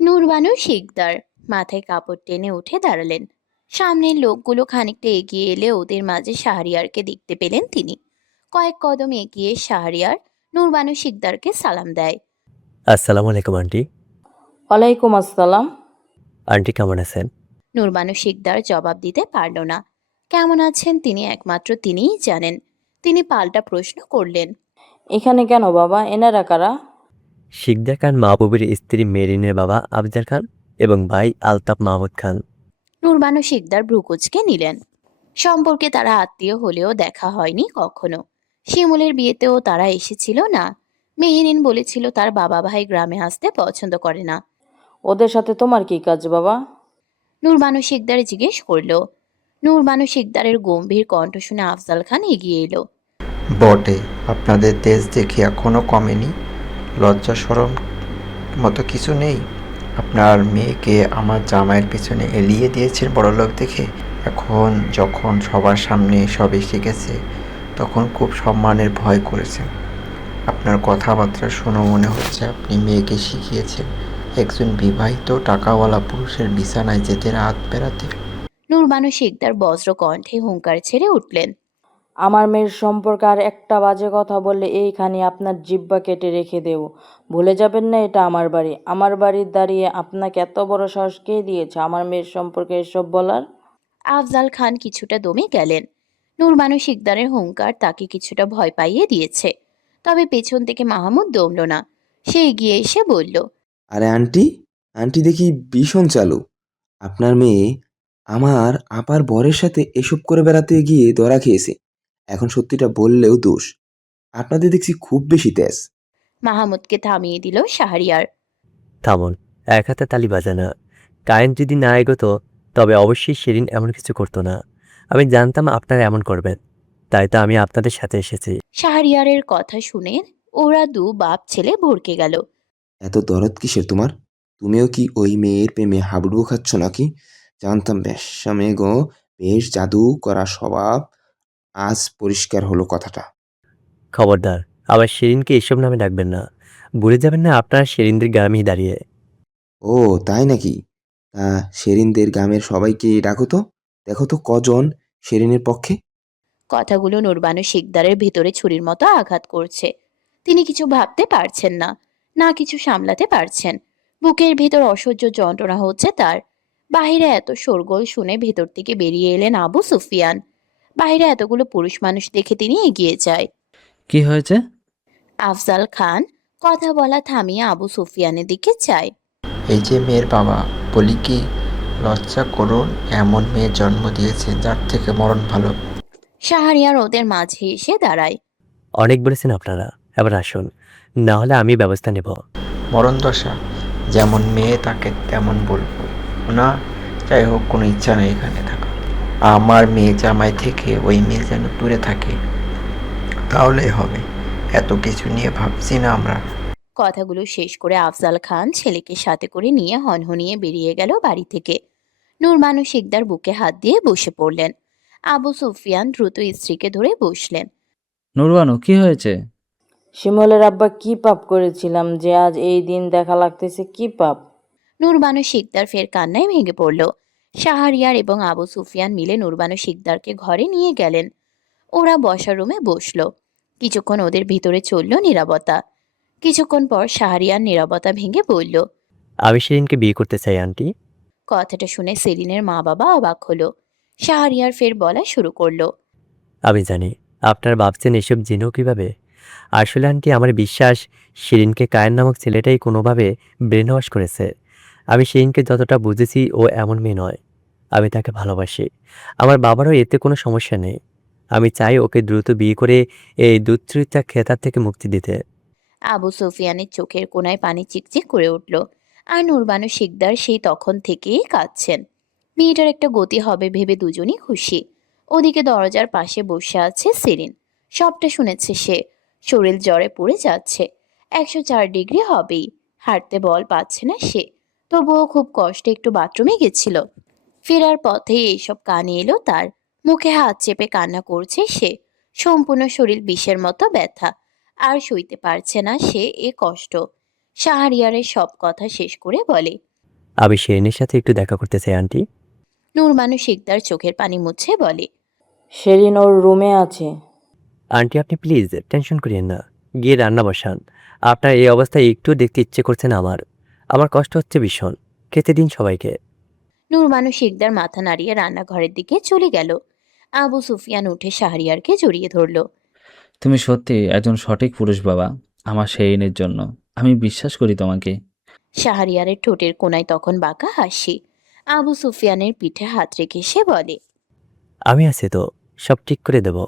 নূরবানু শিকদার মাথায় কাপড় টেনে উঠে দাঁড়ালেন। সামনের লোকগুলো খানিকটা এগিয়ে এলে ওদের মাঝে শাহরিয়ারকে দেখতে পেলেন তিনি। কয়েক কদম এগিয়ে শাহরিয়ার নূরবানু শিকদারকে সালাম দেয়। আসসালামু আলাইকুম আন্টি। ওয়ালাইকুম আসসালাম। আন্টি কেমন আছেন? নূরবানু শিকদার জবাব দিতে পারল না। কেমন আছেন তিনি একমাত্র তিনিই জানেন। তিনি পাল্টা প্রশ্ন করলেন। এখানে কেন বাবা? এনারা কারা? শিকদার খান মাহবুবের স্ত্রী মেরিনের বাবা আফজাল খান এবং ভাই আলতাফ মাহমুদ খান। নূরবানু শিকদার ভ্রুকুচকে নিলেন। সম্পর্কে তারা আত্মীয় হলেও দেখা হয়নি কখনো। শিমুলের বিয়েতেও তারা এসেছিল না। মেহেরিন বলেছিল তার বাবা ভাই গ্রামে আসতে পছন্দ করে না। ওদের সাথে তোমার কি কাজ বাবা? নূরবানু শিকদার জিজ্ঞেস করল। নূরবানু শিকদারের গম্ভীর কণ্ঠ শুনে আফজাল খান এগিয়ে এলো। বটে, আপনাদের দেশ দেখে এখনো কমেনি? লজ্জা শরম মতো কিছু নেই? আপনার মেয়েকে আমার জামাইয়ের পিছনে এলিয়ে দিয়েছেন বড়লোক দেখে। এখন যখন সবার সামনে সব এসে গেছে, তখন খুব সম্মানের ভয় করেছেন। আপনার কথাবার্তা শুনে মনে হচ্ছে আপনি মেয়েকে শিখিয়েছেন একজন বিবাহিত টাকাওয়ালা পুরুষের বিছানায় যেতে রাত বেড়াতে। নূরবানু শিকদার বজ্র কণ্ঠে হুঙ্কার ছেড়ে উঠলেন। আমার মেয়ের সম্পর্কে আর একটা বাজে কথা বললে এইখানে আপনার জিহ্বা কেটে রেখে দেব। ভুলে যাবেন না এটা আমার বাড়ি। আমার বাড়ির দাঁড়িয়ে আপনাকে এত বড় সাহস কে দিয়েছে আমার মেয়ের সম্পর্কে এসব বলার? আফজাল খান কিছুটা দমে গেলেন। নূরবানু শিকদারের হুঙ্কার তাকে কিছুটা ভয় পাইয়ে দিয়েছে। তবে পেছন থেকে মাহমুদ দমল না। সে এগিয়ে এসে বলল। আরে আন্টি, আন্টি দেখি ভীষণ চালু। আপনার মেয়ে আমার আপার বরের সাথে এসব করে বেড়াতে গিয়ে ধরা খেয়েছে। এখন সত্যিটা বললেও দোষ। আপনাদের দেখছি খুব বেশি তেজ। মাহমুদকে থামিয়ে দিল শাহরিয়ার। থামুন, এক হাতে তালি বাজে না। কায়েন যদি না এগোতো তবে অবশ্যই সেদিন এমন কিছু করতো না। আমি জানতাম আপনারা এমন করবেন, তাই তো আমি আপনাদের সাথে এসেছি। শাহরিয়ারের কথা শুনে ওরা দু বাপ ছেলে ভড়কে গেল। এত দরদ কিসের তোমার? তুমিও কি ওই মেয়ের প্রেমে হাবুডুবু খাচ্ছ নাকি? জানতাম বেশ্যা মেয়ে গো, বেশ জাদু করা স্বভাব। আজ পরিষ্কার হলো কথাটা। খবরদার, আবার সেরিনকে এসব নামে ডাকবেন না। ভুলে যাবেন না আপনারা সেরিনদের গ্রামেই দাঁড়িয়ে। ও তাই নাকি? তা শেরিনদের গ্রামের সবাইকে ডাকো তো। দেখো তো কজন শেরিনের পক্ষে। কথাগুলো নূরবানু শিকদারের ভেতরে ছুরির মতো আঘাত করছে। তিনি কিছু ভাবতে পারছেন না, না কিছু সামলাতে পারছেন। বুকের ভেতর অসহ্য যন্ত্রণা হচ্ছে তার। বাহিরে এত শোরগোল শুনে ভেতর থেকে বেরিয়ে এলেন আবু সুফিয়ান। বাহিরে এতগুলো পুরুষ মানুষ দেখে তিনি এগিয়ে যায়। কি হয়েছে? আফজাল খান কথা বলা থামিয়ে আবু সুফিয়ানের দিকে চায়। এই যে মেয়ের বাবা, বলি কি, লজ্জা করুন, এমন মেয়ে জন্ম দিয়েছেন যার থেকে মরণ ভালো। শাহরিয়ার ওদের মাঝে এসে দাঁড়ায়। অনেক বলেছেন আপনারা, এবার আসুন, না হলে আমি ব্যবস্থা নেব। মরণ দশা, যেমন মেয়ে তাকে তেমন বলবো না। যাই হোক, কোনো ইচ্ছা নেই এখানে থাকা। আমার মেয়ে জামাই থেকে ওই মেয়ে যেন দূরে থাকে, তাহলেই হবে। এত কিছু নিয়ে ভাবছি না আমরা। কথাগুলো শেষ করে আফজাল খান ছেলেকে সাথে করে নিয়ে হনহনিয়ে বেরিয়ে গেল বাড়ি থেকে। নূরবানু শিকদার বুকে হাত দিয়ে বসে পড়লেন। আবু সুফিয়ান দ্রুত স্ত্রীকে ধরে বসলেন। নুরবানু, কি হয়েছে? শিমুলের আব্বা কি পাপ করেছিলাম যে আজ এই দিন দেখা লাগতেছে? কি পাপ? নূরবানু শিকদার ফের কান্নায় ভেঙে পড়ল। শাহরিয়ার এবং আবু সুফিয়ান মিলে নূরবানু শিকদারকে ঘরে নিয়ে গেলেন। ওরা বসার রুমে বসলো। কিছুক্ষণ ওদের ভিতরে চলল নীরবতা। কিছুক্ষণ পর শাহরিয়ার নীরবতা ভেঙে বলল। আমি সেরিনকে বিয়ে করতে চাই আন্টি। কথাটা শুনে সেলিনের মা বাবা অবাক হলো। শাহরিয়ার ফের বলা শুরু করলো। আমি জানি আপনারা ভাবছেন এসব জেনেও কিভাবে। আসলে আন্টি, আমার বিশ্বাস শিরিনকে কায়েন নামক ছেলেটাই কোনোভাবে ব্রেন ওয়াশ করেছে। আমি শিরিনকে যতটা বুঝেছি ও এমন মেয়ে নয়। আমি তাকে ভালোবাসি। আমার বাবারও এতে কোনো সমস্যা নেই। আমি চাই ওকে দ্রুত বিয়ে করে এই দুশ্চরিত্রা খেতার থেকে মুক্তি দিতে। আবু সুফিয়ানের চোখের কোণায় পানি চিকচিক করে উঠল। আর নূরবানু শিকদার সেই তখন থেকেই কাঁদছেন। মেয়েটার একটা গতি হবে ভেবে দুজনই খুশি। ওদিকে দরজার পাশে বসে আছে সেরিন। সবটা শুনেছে সে। শরীর জ্বরে পড়ে যাচ্ছে। 104 ডিগ্রি হবেই। হাঁটতে বল পাচ্ছে না সে। তবুও খুব কষ্টে একটু বাথরুমে গেছিল। ফেরার পথে এইসব কানে এলো তার। মুখে হাত চেপে কান্না করছে সে। সম্পূর্ণ শরীর বিষের মতো ব্যথা। আর সইতে পারছে না সে এ কষ্ট। শাহরিয়ারের সব কথা শেষ করে বলে। আমি শিরিনের সাথে একটু দেখা করতে চাই আন্টি। নূরবানু শিকদার চোখের পানি মুছে বলে। সেরিন ওর রুমে আছে। আন্টি আপনি প্লিজ টেনশন করিয়েন না, গিয়ে রান্না বসান। আপনার এই অবস্থায় একটু দেখতে ইচ্ছে করছে না আমার। আমার কষ্ট হচ্ছে ভীষণ, খেতে দিন সবাইকে। নূরবানু শিকদার মাথা নাড়িয়ে রান্নাঘরের দিকে চলে গেল। আবু সুফিয়ান উঠে শাহরিয়ারকে জড়িয়ে ধরল। তুমি সত্যি একজন সঠিক পুরুষ বাবা, আমার শেরিনের জন্য। আমি বিশ্বাস করি তোমাকে। শাহরিয়ারের ঠোঁটের কোণায় তখন বাঁকা হাসি। আবু সুফিয়ানের পিঠে হাত রেখে সে বলে। আমি আছি তো, সব ঠিক করে দেব।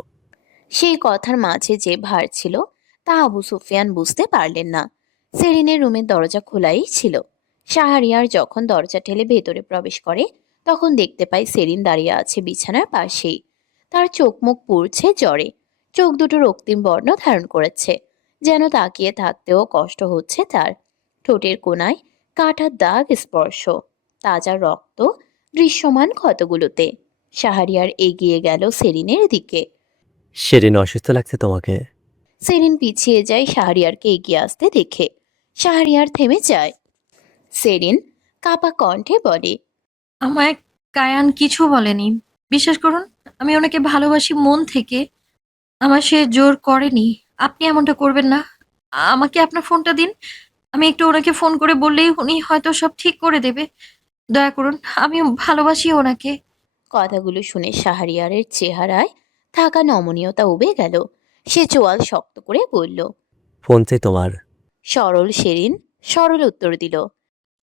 সেই কথার মাঝে যে ভার ছিল তা আবু সুফিয়ান বুঝতে পারলেন না। সেরিনের রুমের দরজা খোলাই ছিল। শাহরিয়ার যখন দরজা ঠেলে ভেতরে প্রবেশ করে তখন দেখতে পায় সেরিন দাঁড়িয়ে আছে বিছানার পাশেই। তার চোখ মুখ পুড়ছে জ্বরে। চোখ দুটো রক্তিম বর্ণ ধারণ করেছে, যেন তাকিয়ে থাকতেও কষ্ট হচ্ছে তার। ঠোঁটের কোণায় কাটার দাগ স্পর্শ, তাজা রক্ত দৃশ্যমান ক্ষতগুলোতে। শাহরিয়ার এগিয়ে গেল সেরিনের দিকে। শিরিন অসুস্থ লাগছে তোমাকে? সেরিন পিছিয়ে যায় শাহরিয়ারকে এগিয়ে আসতে দেখে। শাহরিয়ার থেমে যায়। সেরিন কাপা কণ্ঠে বলে। আমায় কায়ান কিছু বলেনি। বিশ্বাস করুন, আমি ওনাকে ভালোবাসি মন থেকে। আমার সে জোর করেনি। আপনি এমনটা করবেন না। আমাকে আপনার ফোনটা দিন। আমি একটু ওনাকে ফোন করে বললেই উনি হয়তো সব ঠিক করে দেবে। দয়া করুন, আমি ভালোবাসি ওনাকে। কথাগুলো শুনে শাহরিয়ারের চেহারায় থাকা নমনীয়তা উবে গেল। সে চোয়াল শক্ত করে বলল। ফোন চাই তোমার? সরল সেরিন সরল উত্তর দিল।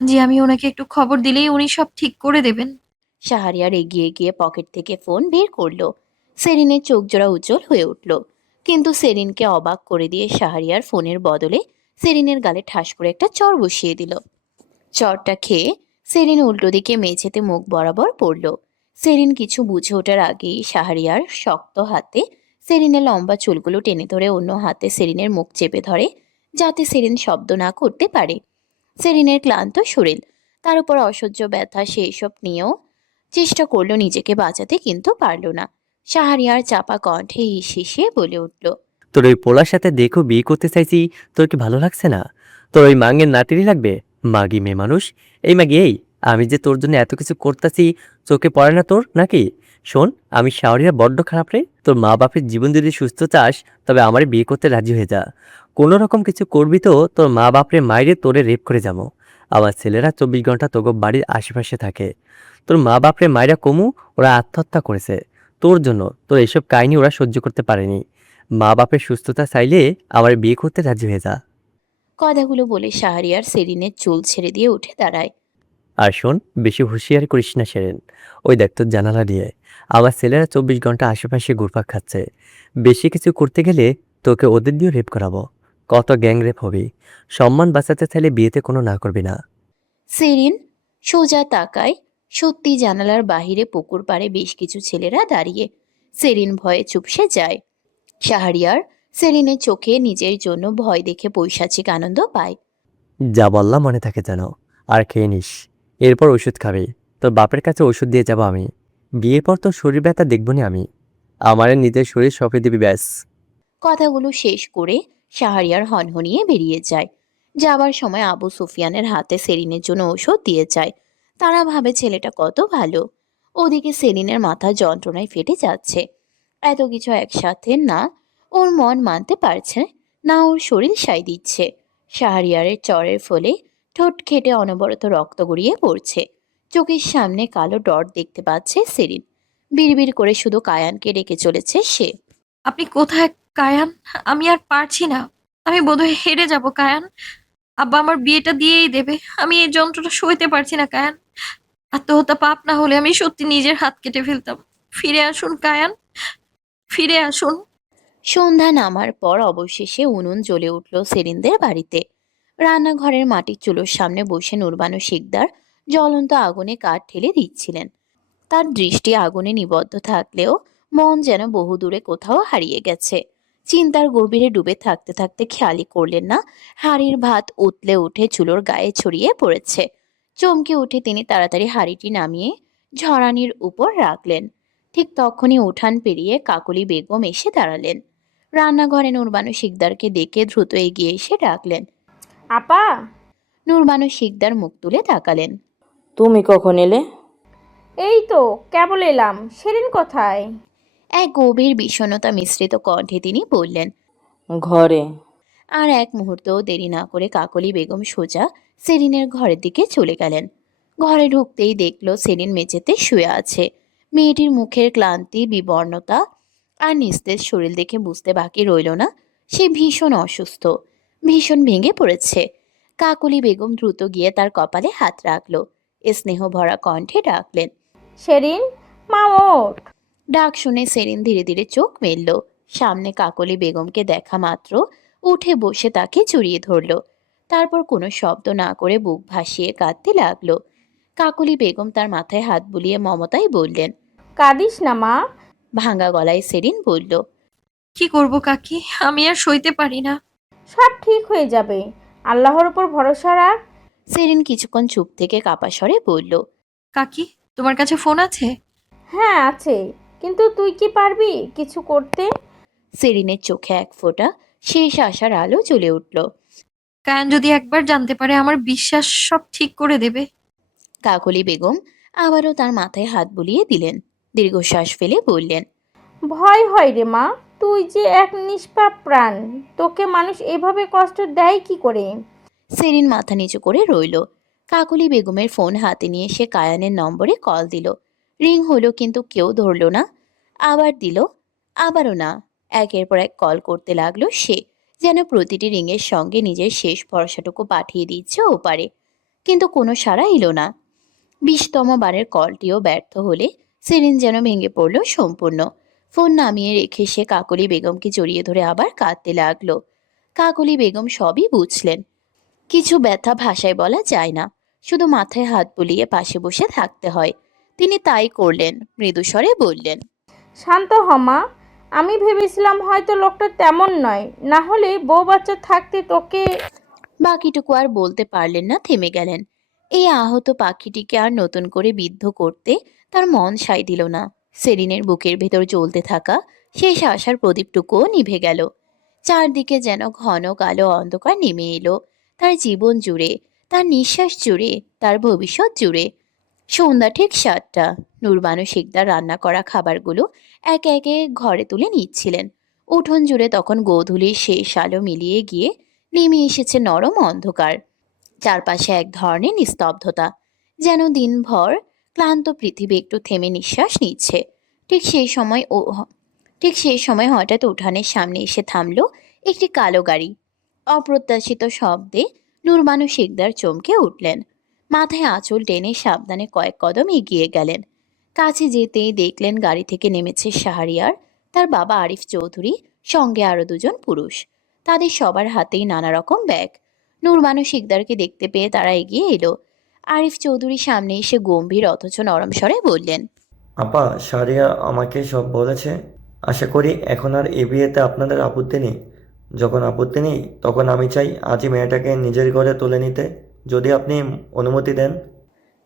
যে আমি ওনাকে একটু খবর দিলেই উনি সব ঠিক করে দেবেন। শাহরিয়ার এগিয়ে গিয়ে পকেট থেকে ফোন বের করলো। সেরিনের চোখ জোড়া উজ্জ্বল হয়ে উঠল। কিন্তু সেরিনকে অবাক করে দিয়ে শাহরিয়ার ফোনের বদলে সেরিনের গালে ঠাস করে একটা চড় বসিয়ে দিল। চড়টা খেয়ে সেরিন উল্টো দিকে মেঝেতে মুখ বরাবর পড়ল। সেরিন কিছু বুঝে ওঠার আগেই শাহরিয়ার শক্ত হাতে সেরিনের লম্বা চুলগুলো টেনে ধরে অন্য হাতে সেরিনের মুখ চেপে ধরে, যাতে সেরিন শব্দ না করতে পারে। সেরিনের ক্লান্ত শরীর, তার উপর অসহ্য ব্যথা, সে এসব নিয়েও চেষ্টা করলো নিজেকে বাঁচাতে, কিন্তু পারল না। শাহরিয়ার চাপা কণ্ঠে হিসিয়ে বলে উঠল। তোর ওই পোলার সাথে দেখো বিয়ে করতে চাইছি, তোর কি ভালো লাগছে না? তোর ওই মাঙ্গের নাতিরই লাগবে? মাগি মেয়ে মানুষ। এই মাগি এই, আমি যে তোর জন্য এত কিছু করতেছি, চোখে পড়ে না তোর নাকি? শোন, আমি শাওরিয়া বড্ড খারাপ রে। তোর মা বাপের জীবন যদি সুস্থ চাস তবে আমার বিয়ে করতে রাজি হয়ে যা। কোনো রকম কিছু করবি তো তোর মা বাপরে মাইরে তোরে রেপ করে যাবো। আমার ছেলেরা 24 ঘন্টা তোকে বাড়ির আশেপাশে থাকে। তোর মা বাপরে মাইরা কমু, ওরা আত্মহত্যা করেছে তোর জন্য। তোর এসব কাহিনী ওরা সহ্য করতে পারেনি। মা বাপের সুস্থতা চাইলে আমার বিয়ে করতে রাজি হয়ে যা। কথাগুলো বলে শাহরিয়ার সেরিনের চুল ছেড়ে দিয়ে উঠে দাঁড়ায়। আর শোন, বেশি হুঁশিয়ারি করিস না সেরেন। ওই দেখ তোর জানালা দিয়ে আমার ছেলেরা 24 ঘন্টা আশেপাশে ঘুরপাক খাচ্ছে। বেশি কিছু করতে গেলে তোকে ওদের দিয়েও রেপ করাবো। কত গ্যাং রেপ হবি। সম্মান বাঁচাতে চাইলে বিয়েতে কোনো না করবি না। সেরিন সোজা তাকায়। সত্যি জানালার বাহিরে পুকুর পাড়ে বেশ কিছু ছেলেরা দাঁড়িয়ে। সেরিন ভয়ে চুপসে যায়। শাহরিয়ার সেরিনের চোখে নিজের জন্য ভয় দেখে পৈশাচিক আনন্দ পায়। যা বললাম মনে থাকে যেন। আর খেয়ে নিস, এরপর ওষুধ খাবি। তোর বাপের কাছে ওষুধ দিয়ে যাব আমি। বিয়ের পর তোর শরীর ব্যথা দেখবো না আমি। আমার নিজের শরীর সঁপে দিবি ব্যাস। কথাগুলো শেষ করে শাহরিয়ার হনহনিয়ে বেরিয়ে যায়। যাবার সময় আবু সুফিয়ানের হাতে সেরিনের জন্য ওষুধ দিয়ে যায়। তারা ভাবে ছেলেটা কত ভালো। ওদিকে সেলিনের মাথা যন্ত্রণায় ফেটে যাচ্ছে। এত কিছু একসাথে না ওর মন মানতে পারছে, না ওর শরীর সায় দিচ্ছে। শাহরিয়ারের চরের ফলে ঠোঁট খেটে অনবরত রক্ত গড়িয়ে পড়ছে। চোখের সামনে কালো ডট দেখতে পাচ্ছে সেরিন। বিড়বিড় করে শুধু কায়ানকে ডেকে চলেছে সে। আপনি কোথায় কায়ান? আমি আর পারছি না। আমি বোধহয় হেরে যাব কায়ান। আব্বা আমার বিয়েটা দিয়েই দেবে। আমি এই যন্ত্রণা সইতে পারছি না কায়ান। আত্মহত্যা পাপ না হলে আমি সত্যি নিজের হাত কেটে ফেলতাম। ফিরে আসুন কায়ান, ফিরে আসুন। সন্ধ্যা নামার পর অবশেষে উনুন জ্বলে উঠল সেরিনদের বাড়িতে। রান্নাঘরের মাটির চুলোর সামনে বসে নুরবানু শিকদার জ্বলন্ত আগুনে কাঠ ঠেলে দিচ্ছিলেন। তার দৃষ্টি আগুনে নিবদ্ধ থাকলেও মন যেন বহুদূরে কোথাও হারিয়ে গেছে। চিন্তার গভীরে ডুবে থাকতে থাকতে খেয়ালই করলেন না হাঁড়ির ভাত উতলে উঠে চুলোর গায়ে ছড়িয়ে পড়েছে। চমকে উঠে তিনি তাড়াতাড়ি হাঁড়িটি নামিয়ে ঝরানির উপর রাখলেন। ঠিক তখনই উঠান পেরিয়ে কাকলি বেগম এসে দাঁড়ালেন। রান্নাঘরে নূরবানু শিকদারকে ডেকে দ্রুত এগিয়ে এসে ডাকলেন। আপা, নূরবানু শিকদার মুখ তুলে তাকালেন। তুমি কখন এলে? এই তো কেবল এলাম। সেরিন কোথায়? এক গভীর বিষণ্ণতা মিশ্রিত কণ্ঠে তিনি বললেন। ঘরে। আর এক মুহূর্তও দেরি না করে কাকলি বেগম সোজা সেরিনের ঘরের দিকে চলে গেলেন। ঘরে ঢুকতেই দেখলো সেরিন মেঝেতে শুয়ে আছে। মেয়েটির মুখের ক্লান্তি, বিবর্ণতা আর নিস্তেজ শরীর দেখে বুঝতে বাকি রইল না সে ভীষণ অসুস্থ, ভীষণ ভেঙে পড়েছে। কাকলি বেগম দ্রুত গিয়ে তার কপালে হাত রাখলো, স্নেহ ভরা কণ্ঠে ডাকলেন। সেরিন, মা ওঠ। ডাক শুনে সেরিন ধীরে ধীরে চোখ মেলল। সামনে কাকলি বেগমকে দেখা মাত্র উঠে বসে তাকে জড়িয়ে ধরল। তারপর কোনো শব্দ না করে বুক ভাসিয়ে কাঁদতে লাগলো। কাকলি বেগম তার মাথায় হাত বুলিয়ে মমতায় বললেন। কাঁদিস না মা। ভাঙা গলায় সেরিন বলল। কি করব কাকি, আমি আর সইতে পারি না। সব ঠিক হয়ে যাবে, আল্লাহর উপর ভরসা রাখ। সেরিন কিছুক্ষণ চুপ থেকে কাপা স্বরে বলল। কাকি, তোমার কাছে ফোন আছে? হ্যাঁ আছে, কিন্তু তুই কি পারবি কিছু করতে? সেরিনের চোখে এক ফোঁটা শেষ আশার আলো জ্বলে উঠল। কায়ান যদি একবার জানতে পারে, আমার বিশ্বাস সব ঠিক করে দেবে। কাকলি বেগম আবারও তার মাথায় হাত বুলিয়ে দিলেন। দীর্ঘশ্বাস ফেলে বললেন। ভয় হয় রে মা, তুই যে এক নিষ্পাপ প্রাণ, তোকে মানুষ এভাবে কষ্ট দেয় কি করে? সেরিন মাথা নিচু করে রইল। কাকলি বেগমের ফোন হাতে নিয়ে সে কায়ানের নম্বরে কল দিল। রিং হলো কিন্তু কেউ ধরল না। আবার দিল, আবারও না। একের পর এক কল করতে লাগলো সে, যেন প্রতিটি রিংয়ের সঙ্গে নিজের শেষ ভরসাটুকু পাঠিয়ে দিচ্ছে ওপারে। কিন্তু কোনো সাড়া এলো না। 20তম বারের কলটিও ব্যর্থ হলে সেরিন যেন ভেঙে পড়ল সম্পূর্ণ। ফোন নামিয়ে রেখে সে কাকলি বেগমকে জড়িয়ে ধরে আবার কাঁদতে লাগলো। কাকলি বেগম সবই বুঝলেন। কিছু ব্যথা ভাষায় বলা যায় না, শুধু মাথায় হাত বুলিয়ে পাশে বসে থাকতে হয়। তিনি তাই করলেন, মৃদুস্বরে বললেন। শান্ত হ মা, আমি ভেবেছিলাম হয়তো লোকটা তেমন নয়, না হলে বউ বাচ্চা থাকতে তোকে। বাকিটুকু আর বলতে পারলেন না, থেমে গেলেন। এই আহত পাখিটিকে আর নতুন করে বিদ্ধ করতে তার মন সায় দিল না। সেরিনের বুকের ভেতর জ্বলতে থাকা শেষ আশার প্রদীপটুকুও নিভে গেল। চারদিকে যেন ঘন কালো অন্ধকার নেমে এলো, তার জীবন জুড়ে, তার নিঃশ্বাস জুড়ে, তার ভবিষ্যৎ জুড়ে। সন্ধ্যা ঠিক 7টা। নূরবানু শিকদার রান্না করা খাবারগুলো একে একে ঘরে তুলে নিচ্ছিলেন। উঠোন জুড়ে তখন গোধূলির শেষ আলো মিলিয়ে গিয়ে নেমে এসেছে নরম অন্ধকার। চারপাশে এক ধরনের নিস্তব্ধতা, যেন দিনভর ক্লান্ত পৃথিবী একটু থেমে নিঃশ্বাস নিচ্ছে। ঠিক সেই সময় হঠাৎ উঠানের সামনে এসে থামলো একটি কালো গাড়ি। অপ্রত্যাশিত শব্দে নূরবানু শিকদার চমকে উঠলেন। মাথায় আঁচল টেনে সাবধানে কয়েক কদম এগিয়ে গেলেন। কাছে যেতেই দেখলেন গাড়ি থেকে নেমেছে শাহরিয়ার, তার বাবা আরিফ চৌধুরী, সঙ্গে আরো দুজন পুরুষ। তাদের সবার হাতেই নানা রকম ব্যাগ। নূরবানু শিকদারকে দেখতে পেয়ে তারা এগিয়ে এলো। আরিফ চৌধুরী সামনে এসে গম্ভীর অথচ নরম স্বরে বললেন। আপা, সারিয়া আমাকে সব বলেছে। আশা করি এখন আর এ বিয়েতে আপনাদের আপত্তি নেই। যখন আপত্তি নেই, তখন আমি চাই আজই মেয়েটাকে নিজের ঘরে তুলে নিতে, যদি আপনি অনুমতি দেন।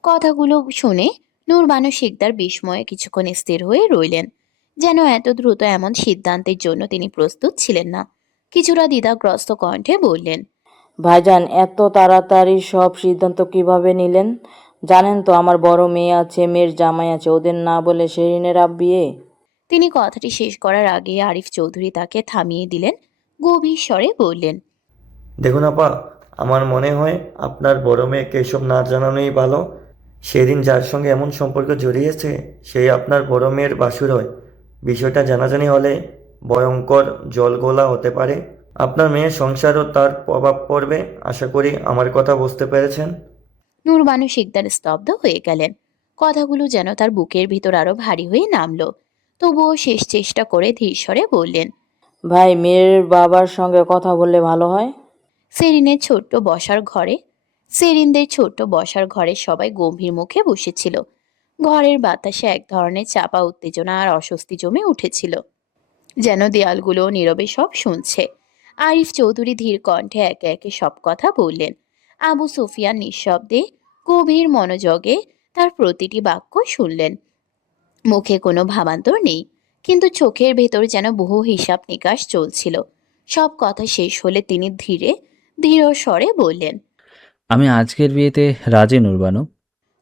কথাগুলো শুনে নূরবানু শিকদার বিস্ময়ে কিছুক্ষণ স্থির হয়ে রইলেন, যেন এত দ্রুত এমন সিদ্ধান্তের জন্য তিনি প্রস্তুত ছিলেন না। কিছুটা দ্বিধাগ্রস্ত কণ্ঠে বললেন। ভাইজান, এত তাড়াতাড়ি সব সিদ্ধান্ত কিভাবে নিলেন? জানেন তো আমার বড় মেয়ে আছে, মেয়ের জামাই আছে, ওদের না বলে সেরিনের বিয়ে। তিনি কথাটি শেষ করার আগে আরিফ চৌধুরী তাকে থামিয়ে দিলেন। গভীর স্বরে বললেন। দেখুন আপা, আমার মনে হয় আপনার বড় মেয়েকে এসব না জানানোই ভালো। সেদিন যার সঙ্গে এমন সম্পর্ক জড়িয়েছে সেই আপনার বড় মেয়ের বাসুর হয়। বিষয়টা জানাজানি হলে ভয়ঙ্কর জলগোলা হতে পারে। আপনার মেয়ের সংসারও তার প্রভাব পড়বে। আশা করি আমার কথা বুঝতে পেরেছেন। নূরবানু শিকদার স্তব্ধ হয়ে গেলেন। কথাগুলো যেন তার বুকের ভিতর আরো ভারী হয়ে নামলো। তবুও শেষ চেষ্টা করে ধীর স্বরে বললেন। ভাই, মেয়ের বাবার সঙ্গে কথা বললে ভালো হয়। সেরিনের ছোট্ট বসার ঘরে সেরিনদের ছোট্ট বসার ঘরে সবাই গম্ভীর মুখে বসেছিল। ঘরের বাতাসে এক ধরনের চাপা উত্তেজনা আর অস্বস্তি জমে উঠেছিল, যেন দেয়ালগুলো নীরবে সব শুনছে। আরিফ চৌধুরী ধীর কণ্ঠে একে একে সব কথা বললেন। আবু সুফিয়ান নিঃশব্দে গভীর মনোযোগে তার প্রতিটি বাক্য শুনলেন। মুখে কোনো ভাবান্তর নেই, কিন্তু চোখের ভেতর যেন বহু হিসাব নিকাশ চলছিল। সব কথা শেষ হলে তিনি ধীর স্বরে বললেন। আমি আজকের বিয়েতে রাজি নূরবানু।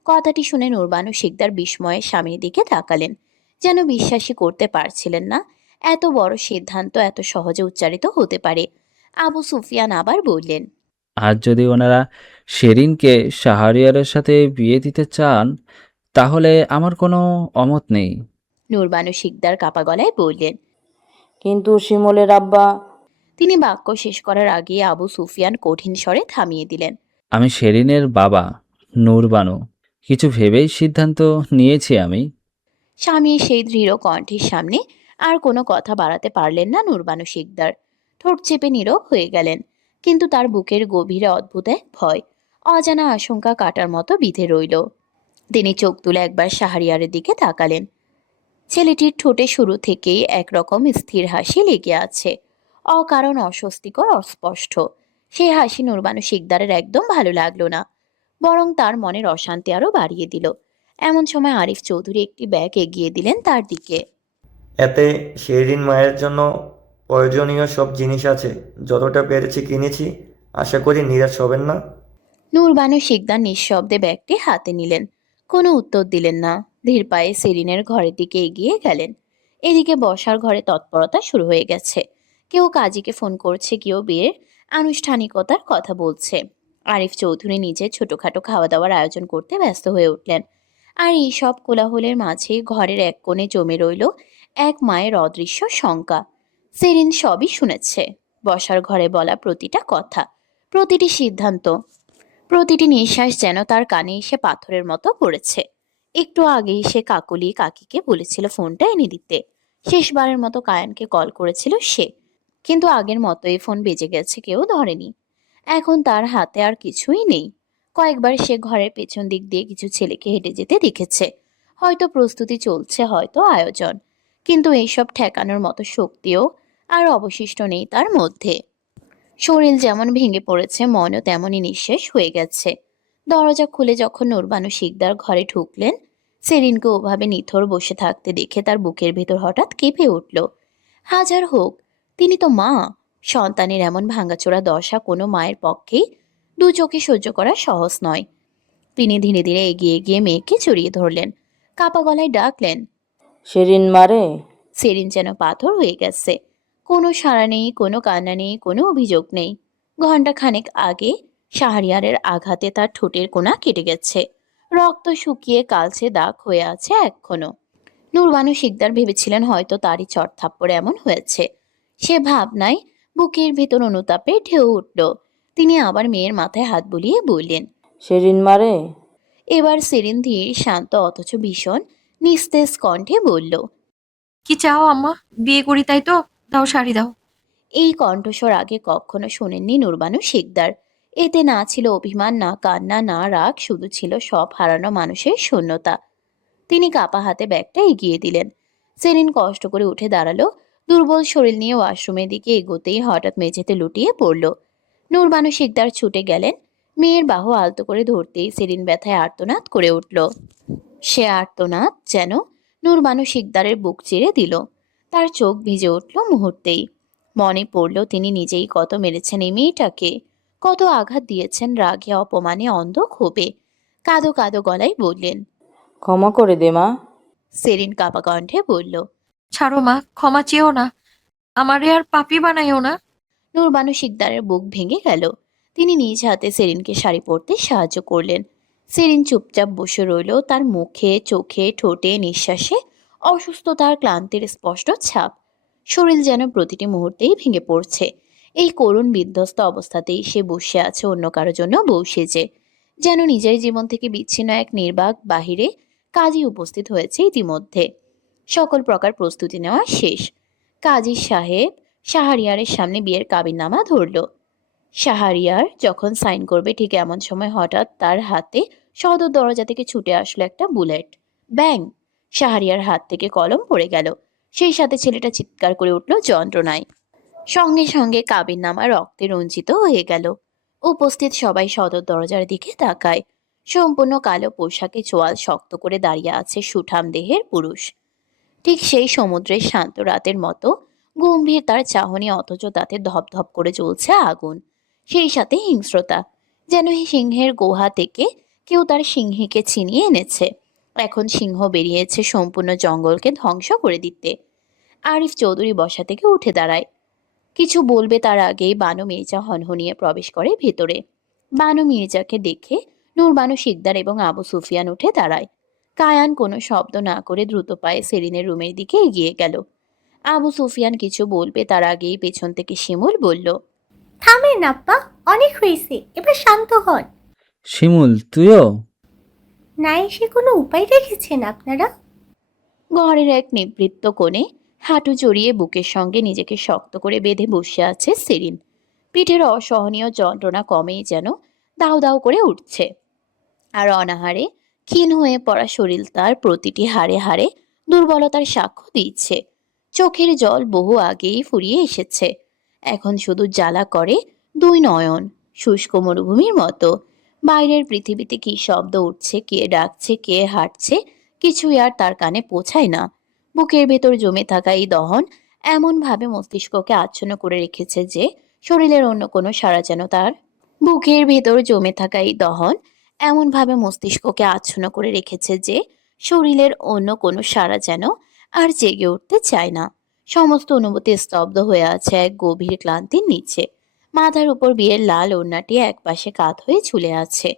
কথাটি শুনে নূরবানু শিকদার বিস্ময়ে স্বামীর দিকে তাকালেন, যেন বিশ্বাসই করতে পারছিলেন না এত বড় সিদ্ধান্ত এত সহজে উচ্চারিত হতে পারে। আবু সুফিয়ান আবার বললেন। আজ যদি ওনারা শেরিনকে শাহরিয়ারের সাথে বিয়ে দিতে চান তাহলে আমার কোনো অমত নেই। নূরবানু শিকদার কাপা গলায় বললেন। কিন্তু শিমুলের আব্বা। তিনি বাক্য শেষ করার আগে আবু সুফিয়ান কঠিন স্বরে থামিয়ে দিলেন। আমি শেরিনের বাবা নূরবানু, কিছু ভেবেই সিদ্ধান্ত নিয়েছি আমি। স্বামীর সেই দৃঢ় কণ্ঠের সামনে আর কোনো কথা বাড়াতে পারলেন না নূরবানু শিকদার। ঠোঁট চেপে নীরব হয়ে গেলেন। কিন্তু তার বুকের গভীরে অদ্ভুত এক ভয়, অজানা আশঙ্কা কাটার মতো বিঁধে রইল। তিনি চোখ তুলে একবার শাহরিয়ারের দিকে তাকালেন। ছেলেটির ঠোঁটে শুরু থেকেই একরকম স্থির হাসি লেগে আছে, অকারণ অস্বস্তিকর অস্পষ্ট। সেই হাসি নূরবানু শিকদারের একদম ভালো লাগলো না, বরং তার মনের অশান্তি আরো বাড়িয়ে দিল। এমন সময় আরিফ চৌধুরী একটি ব্যাগ এগিয়ে দিলেন তার দিকে। এতে শেরিন মায়ের জন্য প্রয়োজনীয় সব জিনিস আছে, যতটা পেরেছি কিনেছি, আশা করি নিরাশ হবেন না। নূরবানু শিকদার নিঃশব্দে ব্যাগটি হাতে নিলেন, কোনো উত্তর দিলেন না। ধীর পায়ে সেরিনের ঘরের দিকে এগিয়ে গেলেন। এদিকে বসার ঘরে তৎপরতা শুরু হয়ে গেছে। কেউ কাজীকে ফোন করছে, কেউ বিয়ের আনুষ্ঠানিকতার কথা বলছে। আরিফ চৌধুরী নিজে ছোটখাটো খাওয়া দাওয়ার আয়োজন করতে ব্যস্ত হয়ে উঠলেন। আর এই সব কোলাহলের মাঝে ঘরের এক কোণে জমে রইল এক মায়ের অদৃশ্য শঙ্কা। সেরিন সবই শুনেছে, বসার ঘরে বলা প্রতিটা কথা, প্রতিটি সিদ্ধান্ত, প্রতিটি নিঃশ্বাস যেন তার কানে এসে পাথরের মতো পড়েছে। একটু আগেই সে কাকিকে বলেছিল ফোনটা এনে দিতে। শেষবারের মতো কায়ানকে কল করেছিল সে, কিন্তু আগের মতোই ফোন বেজে গেছে, কেউ ধরেনি। এখন তার হাতে আর কিছুই নেই। কয়েকবার সে ঘরের পেছন দিক দিয়ে কিছু ছেলেকে হেঁটে যেতে দেখেছে। হয়তো প্রস্তুতি চলছে, হয়তো আয়োজন, কিন্তু এইসব ঠেকানোর মতো শক্তিও আর অবশিষ্ট নেই তার মধ্যে। শরীর যেমন ভেঙে পড়েছে, মনও তেমনই নিঃশেষ হয়ে গেছে। দরজা খুলে যখন নূরবানু শিকদার ঘরে ঢুকলেন, সেরিনকে ওভাবে নিথর বসে থাকতে দেখে তার বুকের ভেতর হঠাৎ কেঁপে উঠল। হাজার হোক, তিনি তো মা। সন্তানের এমন ভাঙাচোরা দশা কোনো মায়ের পক্ষেই দু চোখে সহ্য করা সহজ নয়। তিনি ধীরে ধীরে এগিয়ে গিয়ে মেয়েকে জড়িয়ে ধরলেন, কাপা গলায় ডাকলেন। শেরিন মারে। সেরিন যেন পাথর হয়ে গেছে। কোনো সাড়া নেই, কোনো কান্না নেই, কোনো অভিযোগ নেই। ঘন্টা খানেক আগে শাহরিয়ারের আঘাতে তার ঠোঁটের কোণা কেটে গেছে, রক্ত শুকিয়ে কালচে দাগ হয়ে আছে এখনো। নূরবানু শিকদার ভেবেছিলেন হয়তো তারই চড়থাপ্পড়ে এমন হয়েছে। সে ভাবনায় বুকের ভেতর অনুতাপে ঢেউ উঠল। তিনি আবার মেয়ের মাথায় হাত বুলিয়ে বললেন। শেরিন মারে। এবার সেরিন ধীর, শান্ত অথচ ভীষণ নিস্তেজ কণ্ঠে বলল। কি চাও আম্মা? বিয়ে করি তাই তো? দাও শাড়ি দাও। এই কণ্ঠস্বর আগে কখনো শোনেননি নূরবানু শিকদার। এতে না ছিল অভিমান, না কান্না, না রাগ, শুধু ছিল সব হারানো মানুষের শূন্যতা। তিনি কাপা হাতে ব্যাগটা এগিয়ে দিলেন। সেরিন কষ্ট করে উঠে দাঁড়ালো। দুর্বল শরীর নিয়ে ওয়াশরুমের দিকে এগোতেই হঠাৎ মেঝেতে লুটিয়ে পড়ল। নূরবানু শিকদার ছুটে গেলেন। মেয়ের বাহু আলতো করে ধরতেই সেরিন ব্যথায় আর্তনাদ করে উঠল। সে আর্তনাদ যেন নূরবানু শিকদারের বুক চিরে দিল। তার চোখ ভিজে উঠল মুহূর্তেই। মনে পড়ল তিনি নিজেই কত মেরেছেন এই মেয়েটাকে, কত আঘাত দিয়েছেন রাগে, অপমানে, অন্ধ ক্ষোভে। কাঁদো কাঁদো গলায় বললেন। ক্ষমা করে দে মা। সেরিন কাপা কণ্ঠে বলল। ছাড়ো মা, ক্ষমা চেও না, আমারে আর পাপী বানাইও না। নূরবানু শিকদারের বুক ভেঙে গেল। তিনি নিজ হাতে সেরিনকে শাড়ি পরতে সাহায্য করলেন। সেরিন চুপচাপ বসে রইল, তার মুখে, চোখে, ঠোঁটে, নিঃশ্বাসে অসুস্থতার, ক্লান্তির স্পষ্ট ছাপ। শরীর যেন প্রতিটি মুহূর্তেই ভেঙে পড়ছে। এই করুণ বিধ্বস্ত অবস্থাতেই সে বসে আছে অন্য কারো জন্য বউ সেজে, যেন নিজের জীবন থেকে বিচ্ছিন্ন এক নির্বাক বাহিরে কাজী উপস্থিত হয়েছে ইতিমধ্যে। সকল প্রকার প্রস্তুতি নেওয়া শেষ। কাজী সাহেব শাহরিয়ারের সামনে বিয়ের কাবিননামা ধরল। শাহরিয়ার যখন সাইন করবে ঠিক এমন সময় হঠাৎ তার হাতে সদর দরজা থেকে ছুটে আসলো একটা বুলেট। ব্যাং! শাহরিয়ার হাত থেকে কলম পড়ে গেল। সেই সাথে ছেলেটা চিৎকার করে উঠল যন্ত্রণায়। সঙ্গে সঙ্গে কাবিননামা রক্তে রঞ্জিত হয়ে গেল। উপস্থিত সবাই সদর দরজার দিকে তাকায়। সম্পূর্ণ কালো পোশাকে চোয়াল শক্ত করে দাঁড়িয়ে আছে সুঠাম দেহের পুরুষ। ঠিক সেই সমুদ্রের শান্ত রাতের মতো গম্ভীর তার চাহনি, অথচ তাতে ধপধপ করে জ্বলছে আগুন। সেই সাথে হিংস্রতা, যেন এই সিংহের গুহা থেকে কেউ তার সিংহীকে ছিনিয়ে এনেছে। এখন সিংহ বেরিয়েছে সম্পূর্ণ জঙ্গলকে ধ্বংস করে দিতে। আরিফ চৌধুরী বসা থেকে উঠে দাঁড়ায়। কিছু বলবে তার আগেই বানু মির্জা হনহনিয়ে প্রবেশ করে ভেতরে। বানু মির্জাকে দেখে নূরবানু শিকদার এবং আবু সুফিয়ান উঠে দাঁড়ায়। কায়ান কোনো শব্দ না করে দ্রুত পায়ে সেরিনের রুমের দিকে এগিয়ে গেল। আবু সুফিয়ান কিছু বলবে তার আগেই পেছন থেকে শিমুল বলল, থামেন আব্বা, অনেক হয়েছে, এবার শান্ত হন। শিমুল, তুইও? না এসে কোনো উপায় রেখেছেন আপনারা? ঘরের এক নিবৃত্ত কোণে হাঁটু জড়িয়ে বুকের সঙ্গে নিজেকে শক্ত করে বেঁধে বসে আছে সেরিন। পিঠের অসহনীয় যন্ত্রণা কমেই যেন দাউ দাউ করে উঠছে, আর অনাহারে ক্ষীণ হয়ে পড়া শরীর তার প্রতিটি হাড়ে হাড়ে দুর্বলতার সাক্ষ্য দিচ্ছে। চোখের জল বহু আগেই ফুরিয়ে এসেছে, এখন শুধু জ্বালা করে দুই নয়ন, শুষ্ক মরুভূমির মতো। বাইরের পৃথিবীতে কি শব্দ উঠছে, কে ডাকছে, কে হাঁটছে, কিছুই আর তার কানে পৌঁছায় না। বুকের ভেতর জমে থাকা এই দহন এমনভাবে মস্তিষ্ককে আচ্ছন্ন করে রেখেছে যে শরীরের অন্য কোনো সাড়া যেন তার বুকের ভেতর জমে থাকা এই দহন এমনভাবে মস্তিষ্ককে আচ্ছন্ন করে রেখেছে যে শরীরের অন্য কোনো সাড়া যেন আর জেগে উঠতে চায় না। সমস্ত অনুভূতি স্তব্ধ হয়ে আছে এক গভীর ক্লান্তির নিচে। মাথার উপর বিয়ের লাল ওড়নাটি একপাশে কাত হয়ে ঝুলে আছে।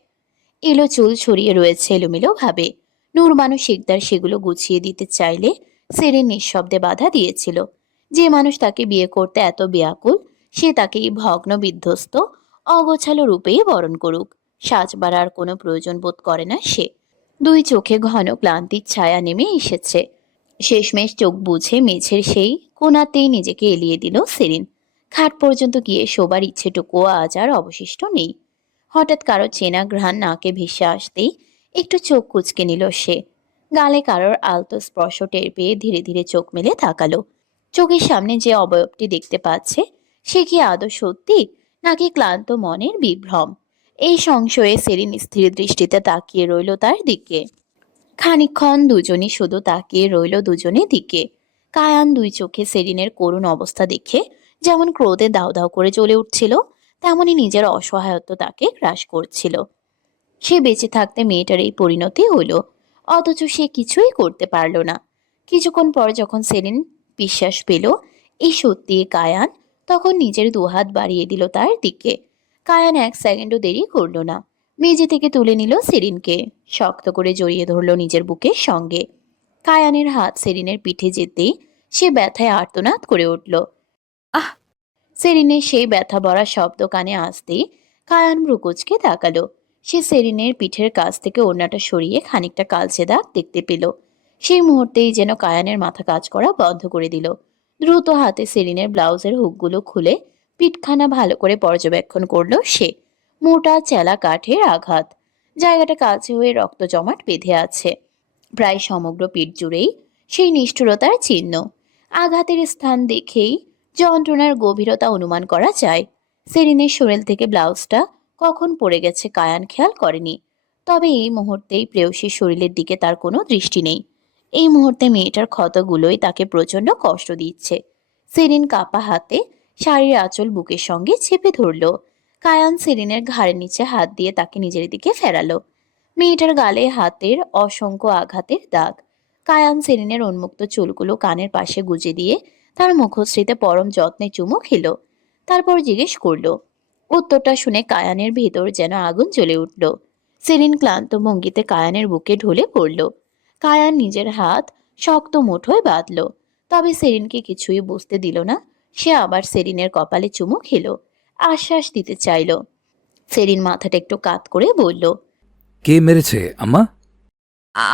এলো চুল ছড়িয়ে রয়েছে এলোমেলো ভাবে। নূরবানু শিকদার সেগুলো গুছিয়ে দিতে চাইলে সেরিন নিঃশব্দে বাধা দিয়েছিল। যে মানুষ তাকে বিয়ে করতে এত ব্যাকুল, সে তাকে এই ভগ্ন বিধ্বস্ত অগোছালো রূপেই বরণ করুক। সাজবার আর কোনো প্রয়োজন বোধ করে না সে। দুই চোখে ঘন ক্লান্তির ছায়া নেমে এসেছে। শেষমেশ চোখ বুঝে মেঝের সেই কোণাতেই নিজেকে এলিয়ে দিল সেরিন। খাট পর্যন্ত গিয়ে শোবার ইচ্ছেটুকুও আজ আর অবশিষ্ট নেই। হঠাৎ কারো চেনা ঘ্রাণ নাকে ভেসে আসতেই একটু চোখ কুঁচকে নিল সে। গালে কারোর আলতো স্পর্শ টের পেয়ে ধীরে ধীরে চোখ মেলে তাকালো। চোখের সামনে যে অবয়বটি দেখতে পাচ্ছে, সে কি আদৌ সত্যি, নাকি ক্লান্ত মনের বিভ্রম? এই সংশয়ে সেরিন স্থির দৃষ্টিতে তাকিয়ে রইল তার দিকে। খানিকক্ষণ দুজনই শুধু তাকিয়ে রইল দুজনের দিকে। কায়ান দুই চোখে সেরিনের করুণ অবস্থা দেখে যেমন ক্রোধে দাউ দাউ করে জ্বলে উঠছিল, তেমনি নিজের অসহায়ত্ব তাকে গ্রাস করছিল। সে বেঁচে থাকতে মেয়েটার এই পরিণতি হলো, অথচ সে কিছুই করতে পারল না। কিছুক্ষণ পর যখন সেরিন বিশ্বাস পেল এই সত্যি কায়ান, তখন নিজের দুহাত বাড়িয়ে দিল তার দিকে। কায়ান এক সেকেন্ডও দেরি করল না, মেঝে থেকে তুলে নিল সেরিনকে, শক্ত করে জড়িয়ে ধরল নিজের বুকের সঙ্গে। কায়ানের হাত সেরিনের পিঠে যেতেই সে ব্যথায় আর্তনাদ করে উঠল। আহ! সেরিনের সেই ব্যথা ভরা শব্দ কানে আসতেই কায়ান ভ্রুকুচকে তাকালো। সে সেরিনের পিঠের কাছ থেকে ওড়নাটা সরিয়ে খানিকটা কালচে দাগ দেখতে পেল। সেই মুহূর্তেই যেন কায়ানের মাথা কাজ করা বন্ধ করে দিল। দ্রুত হাতে সেরিনের ব্লাউজের হুকগুলো খুলে পিঠখানা ভালো করে পর্যবেক্ষণ করলো সে। মোটা চেলা কাঠের আঘাত, জায়গাটা কালচে হয়ে রক্ত জমাট বেঁধে আছে। প্রায় সমগ্র পিঠ জুড়েই সেই নিষ্ঠুরতার চিহ্ন। আঘাতের স্থান দেখেই যন্ত্রণার গভীরতা অনুমান করা যায়। সেরিনের শরীর থেকে ব্লাউজটা কখন পড়ে গেছে কায়ান খেয়াল করেনি। তবে এই মুহূর্তেই প্রেয়সীর শরীরের দিকে তার কোনো দৃষ্টি নেই। এই মুহূর্তে মেয়েটার ক্ষতগুলোই তাকে প্রচণ্ড কষ্ট দিচ্ছে। সেরিন কাপা হাতে শাড়ির আঁচল বুকের সঙ্গে চেপে ধরল। কায়ান সেরিনের ঘাড়ের নিচে হাত দিয়ে তাকে নিজের দিকে ফেরালো। মেয়েটার গালে হাতের অসংখ্য আঘাতের দাগ। কায়ান সেরিনের উন্মুক্ত চুলগুলো কানের পাশে গুজে দিয়ে তার মুখশ্রীতে পরম যত্নে চুমু খেল। তারপর জিজ্ঞেস করলো। উত্তরটা শুনে কায়ানের ভেতর যেন আগুন জ্বলে উঠল। সেরিন ক্লান্ত ভঙ্গিতে কায়ানের বুকে ঢলে পড়ল। কায়ান নিজের হাত শক্ত মুঠোয় বাঁধল, তবে সেরিনকে কিছুই বুঝতে দিল না। সে আবার সেরিনের কপালে চুমু খেল, আশ্বাস দিতে চাইল। সেরিন মাথাটা একটু কাত করে বলল, কে মেরেছে আম্মা?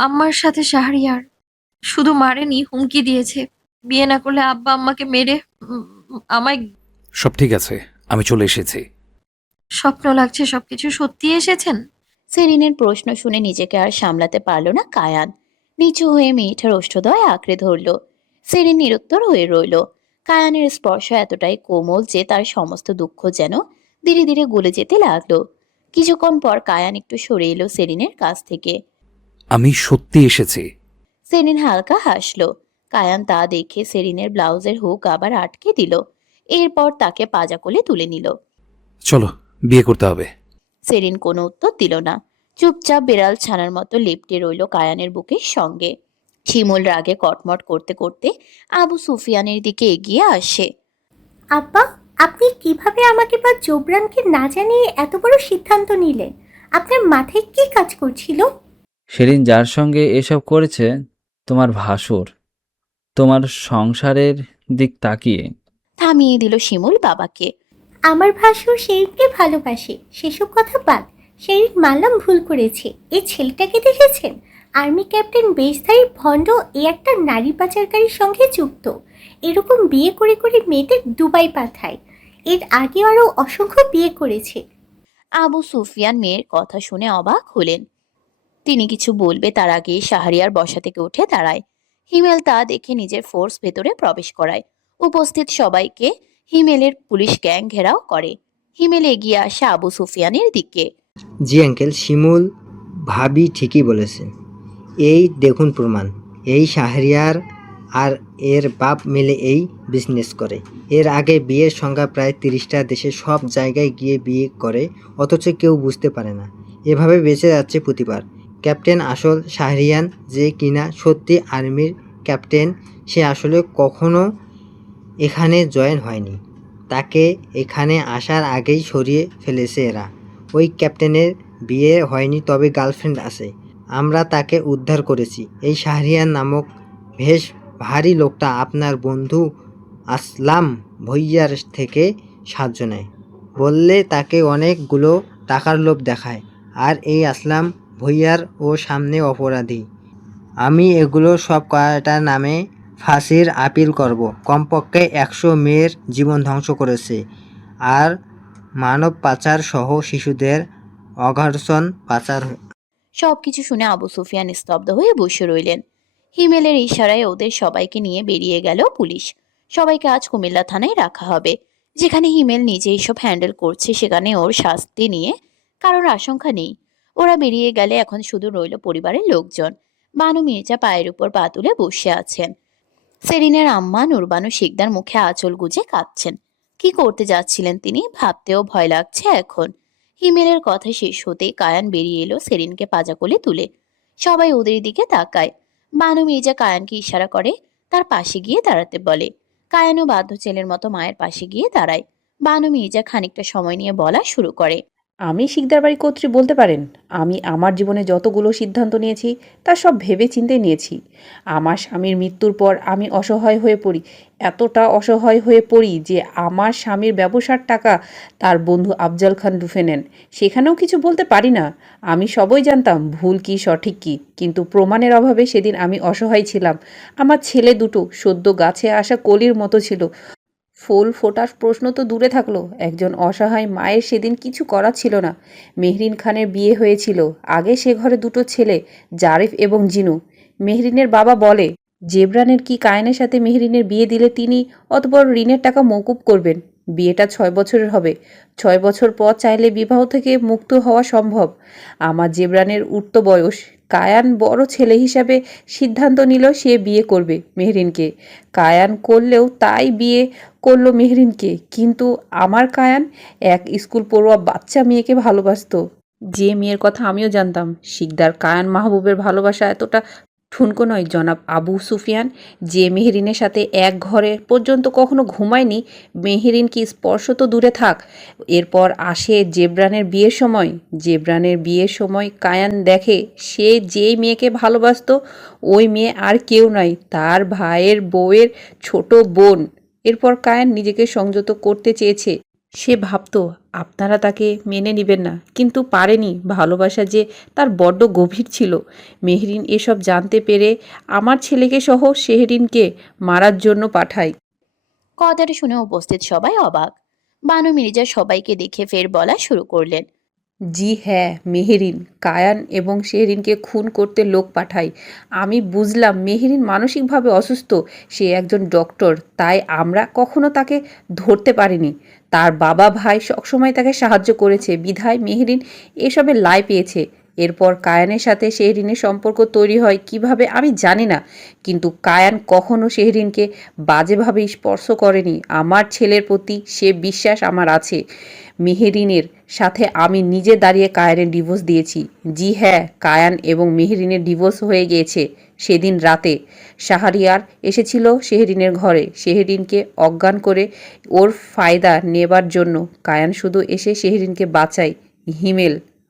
আমার সাথে শাহরিয়ার। শুধু মারেনি, হুমকি দিয়েছে বিয়ে না করলে আব্বা আম্মাকে মেরে আমায়। সব ঠিক আছে, আমি চলে এসেছি। স্বপ্ন লাগছে, সবকিছু সত্যি এসেছেন? সেরিনের প্রশ্ন শুনে নিজেকে আর সামলাতে পারল না কায়ান। নিচু হয়ে মেয়েটার ওষ্ঠদয় আঁকড়ে ধরল। সেরিন নিরুত্তর হয়ে রইল। কায়ানের স্পর্শ এতটাই কোমল যে তার সমস্ত দুঃখ যেন ধীরে ধীরে গলে যেতে লাগলো। কিছুক্ষণ পর কায়ান একটু সরে এলো সেরিনের কাছ থেকে। আমি সত্যি এসেছি। সেরিন হালকা হাসল। কায়ান তা দেখে সেরিনের ব্লাউজের হুক আবার আটকে দিল। এরপর তাকে পাজা কোলে তুলে নিল। চলো, বিয়ে করতে হবে। সেরিন কোনো উত্তর দিল না, চুপচাপ বিড়াল ছানার মতো লেপ্টে রইল কায়ানের বুকের সঙ্গে। শিমুল রাগে কটমট করতে করতে আবু সুফিয়ানের দিকে এগিয়ে আসে। আব্বা, আপনি কিভাবে আমাকে বা জোবরানকে না জানিয়ে এত বড় সিদ্ধান্ত নিলেন? আপনার মাথায় কি কাজ করছিল? সেদিন যার সঙ্গে এসব করেছে তোমার ভাসুর, তোমার সংসারের দিক তাকিয়ে। থামিয়ে দিল শিমুল বাবাকে। আমার ভাসুর শেরিনকে ভালোবাসে, সেসব কথা বাদ। শেরিন মানলাম ভুল করেছে। এই ছেলেটাকে দেখেছেন? আর্মি ক্যাপ্টেন বেশধারী ভণ্ড, এ একটা নারী পাচারকারীর সঙ্গে যুক্ত। এরকম বিয়ে করে করে মেয়েদের দুবাই পাঠায়। এর আগে আরও অসংখ্য বিয়ে করেছে। আবু সুফিয়ান মেয়ের কথা শুনে অবাক হলেন। তিনি কিছু বলবে তার আগে শাহরিয়ার বসা থেকে উঠে দাঁড়ায়। হিমেল তা দেখে নিজের ফোর্স ভেতরে প্রবেশ করায়। উপস্থিত সবাইকে হিমেলের পুলিশ গ্যাং ঘেরাও করে। হিমেল এগিয়ে আসে আবু সুফিয়ানের দিকে। জি আঙ্কেল, শিমুল ভাবি ঠিকই বলেছেন। এই দেখুন প্রমাণ। এই শাহরিয়ার আর এর বাপ মিলে এই বিজনেস করে। এর আগে বিয়ের সংখ্যা প্রায় 30টা দেশে সব জায়গায় গিয়ে বিয়ে করে, অথচ কেউ বুঝতে পারে না। এভাবে বেঁচে যাচ্ছে প্রতিবার। ক্যাপ্টেন আসল শাহরিয়ান, যে কিনা সত্যি আর্মির ক্যাপ্টেন, সে আসলে কখনো এখানে জয়েন হয়নি। তাকে এখানে আসার আগেই সরিয়ে ফেলেছে এরা। ওই ক্যাপ্টেনের বিয়ে হয়নি, তবে গার্লফ্রেন্ড আছে। আমরা তাকে উদ্ধার করেছি। এই শাহরিয়ার নামক বেশ ভারী লোকটা আপনার বন্ধু আসলাম ভুঁইয়ার থেকে সাহায্য নেয়। বললে তাকে অনেকগুলো টাকার লোভ দেখায়। আর এই আসলাম ভুঁইয়ার ও সামনে অপরাধী। আমি এগুলো সব কয়টার নামে ফাঁসির আপিল করব। কমপক্ষে 100 মেয়ের জীবন ধ্বংস করেছে, আর মানব পাচার সহ শিশুদের অঘর্ষণ পাচার। সবকিছু শুনে আবু সুফিয়ান স্তব্ধ হয়ে বসে রইলেন। হিমেলের ইশারায় ওদের সবাইকে নিয়ে বেরিয়ে গেল পুলিশ। সবাইকে আজ কুমিল্লা থানায় রাখা হবে। যেখানে হিমেল নিজে এসব হ্যান্ডেল করছে, সেখানে ওর শাস্তি নিয়ে কারোর আশঙ্কা নেই। ওরা বেরিয়ে গেলে এখন শুধু রইল পরিবারের লোকজন। বানু মির্জা পায়ের উপর পা তুলে বসে আছেন। সেরিনের আম্মা নুরবানু শিকদার মুখে আঁচল গুজে কাঁদছেন। কি করতে যাচ্ছিলেন তিনি, ভাবতেও ভয় লাগছে এখন। হিমেলের কথা শেষ হতেই কায়ান বেরিয়ে এলো সেরিনকে পাজা কোলে তুলে। সবাই ওদের দিকে তাকায়। বানু মির্জা কায়ানকে ইশারা করে তার পাশে গিয়ে দাঁড়াতে বলে। কায়ানও বাধ্য ছেলের মতো মায়ের পাশে গিয়ে দাঁড়ায়। বানু মির্জা খানিকটা সময় নিয়ে বলা শুরু করে। আমি শিকদার বাড়ি কর্ত্রী বলতে পারেন। আমি আমার জীবনে যতগুলো সিদ্ধান্ত নিয়েছি তা সব ভেবে চিন্তে নিয়েছি। আমার স্বামীর মৃত্যুর পর আমি অসহায় হয়ে পড়ি, এতটা অসহায় হয়ে পড়ি যে আমার স্বামীর ব্যবসার টাকা তার বন্ধু আফজাল খান লুফে নেন। সেখানেও কিছু বলতে পারি না। আমি সবই জানতাম ভুল কি সঠিক কি, কিন্তু প্রমাণের অভাবে সেদিন আমি অসহায় ছিলাম। আমার ছেলে দুটো সদ্য গাছে আসা কলির মতো ছিল। ফুল ফোটার প্রশ্ন তো দূরে থাকলো, একজন অসহায় মায়ের সেদিন কিছু করার ছিল না। মেহরিন খানের বিয়ে হয়েছিল। আগে সে ঘরে দুটো ছেলে, জারিফ এবং জিনু। মেহরিনের বাবা বলে জেবরানের কি কায়নের সাথে মেহরিনের বিয়ে দিলে তিনি অতপর ঋণের টাকা মওকুফ করবেন। বিয়েটা 6 বছরের হবে। 6 বছর পর চাইলে বিবাহ থেকে মুক্ত হওয়া সম্ভব। আমার জেবরানের উঠত বয়স। কায়ান বড় ছেলে হিসাবে সিদ্ধান্ত নিল সে বিয়ে করবে মেহরিনকে। কায়ান করলেও তাই বিয়ে করলো মেহরিনকে। কিন্তু আমার কায়ান এক স্কুল পড়ুয়া বাচ্চা মেয়েকে ভালোবাসতো, যে মেয়ের কথা আমিও জানতাম। শিকদার কায়ান মাহবুবের ভালোবাসা এতটা ঠুনকো নয় জনাব আবু সুফিয়ান। যে মেহরিনের সাথে এক ঘরে পর্যন্ত কখনো ঘুমায়নি, মেহরিন কি স্পর্শ তো দূরে থাক। এরপর আসে জেবরানের বিয়ের সময়। জেবরানের বিয়ের সময় কায়ান দেখে সে যেই মেয়েকে ভালোবাসতো ওই মেয়ে আর কেউ নয়, তার ভাইয়ের বউয়ের ছোট বোন। এরপর কায়ান নিজেকে সংযত করতে চেয়েছে। সে ভাবতো আপনারা তাকে মেনে নেবেন না, কিন্তু পারেনি। ভালোবাসা যে তার বড্ড গভীর ছিল। মেহরিন এসব জানতে পেরে আমার ছেলেকে সহ শেহরিনকে মারার জন্য পাঠায়। কথাটা শুনে উপস্থিত সবাই অবাক। বানু মির্জা সবাইকে দেখে ফের বলা শুরু করলেন। জি হ্যাঁ, মেহরিন কায়ান এবং শেহরিনকে খুন করতে লোক পাঠায়। আমি বুঝলাম মেহরিন মানসিকভাবে অসুস্থ। সে একজন ডক্টর, তাই আমরা কখনো তাকে ধরতে পারিনি। তার বাবা ভাই সবসময় তাকে সাহায্য করেছে, বিধায় মেহরিন এসবে লাই পেয়েছে। এরপর কায়ানের সাথে শেহরিনের সম্পর্ক তৈরি হয় কিভাবে আমি জানি না, কিন্তু কায়ান কখনো শেহরিনকে বাজেভাবে স্পর্শ করেনি। আমার ছেলের প্রতি সে বিশ্বাস আমার আছে। মেহেরিনের সাথে আমি নিজে দাঁড়িয়ে কায়ানের ডিভোর্স দিয়েছি। জি হ্যাঁ, কায়ান এবং মেহেরিনের ডিভোর্স হয়ে গিয়েছে। সেদিন রাতে শাহরিয়ার এসেছিল শেহরিনের ঘরে শেহরিনকে অজ্ঞান করে ওর ফায়দা নেবার জন্য। কায়ান শুধু এসে শেহরিনকে বাঁচায়। হিমেল